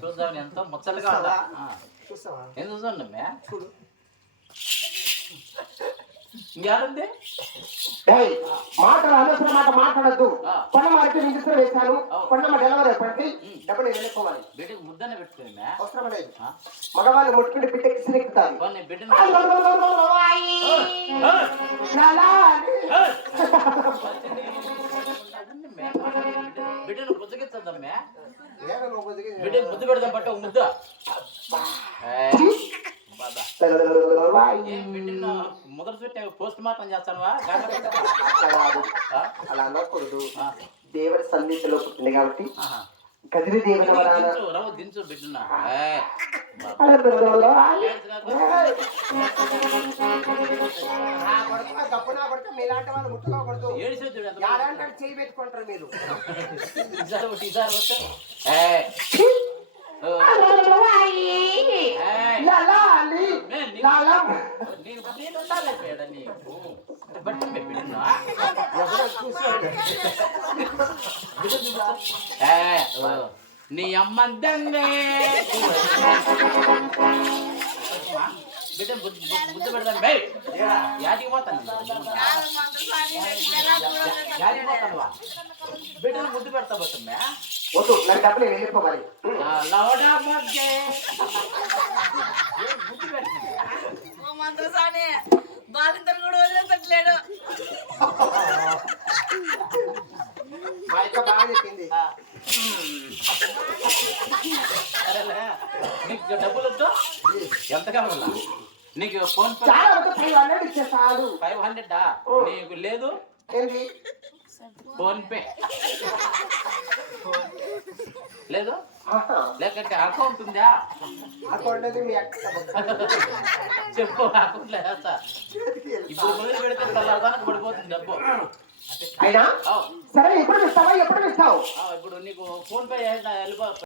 చూద్దాం ఎంతో ముచ్చటగా ఉందా ఏం చూద్దాం చూడు ఇంకేముంది మాటలు అనవసరం మాట మాట్లాడద్దు. కొన్న మార్కెట్ రిజిస్టర్ వేశాను. కొన్న డెలివరీ అయిపోయింది. డబ్బులు వెళ్ళిపోవాలి. బిడ్డకి ముద్దనే పెట్టుకుని అవసరం లేదు. మగవాళ్ళు ముట్టుకుంటే బిడ్డ కిసిరెక్కుతారు. బిడ్డను బిడ్డను బుజ్జగిస్తుందమ్మే బిడ్డను ముద్దు పెడదాం పట్ట ముద్ద మొదటి చుట్టే పోస్ట్ మార్టం చేస్తానువా అలా అనకూడదు. దేవుడి సన్నిధిలో పుట్టింది కాబట్టి కదిరి దేవుడు రవ్వ దించు బిడ్డున్నా మీలాంటి వాళ్ళు ముట్టుకోకూడదు. చేయి పెట్టుకుంటారు మీరు. నీ అమ్మందంగా బిడ్డ బుద్ధి పెడతాను బై యాదికి పోతాను బిడ్డను ముద్దు పెడతా పోతున్నా వద్దు నాకు డబ్బులు వెళ్ళిపోవాలి. లవడా మగ్గే మంత్రసాని బాలింతలు కూడా వదిలేసట్లేడు. మా యొక్క బాగా చెప్పింది. నీకు డబ్బులు వద్దు ఎంత కావాలా నీకు ఫోన్ పే 500 ఇచ్చేసాడు. 500 నీకు లేదు ఏంటి ఫోన్ పే లేదు లేకంటే అకౌంట్ ఉందా అకౌంట్ మీ చెప్పు అకౌంట్ లేదా ఇప్పుడు మొదలు పెడితే తల్లాదానికి పడిపోతుంది డబ్బు అయినా సరే ఎప్పుడు ఇస్తావా ఎప్పుడు ఇస్తావు ఇప్పుడు నీకు ఫోన్ పే వెళ్ళిపో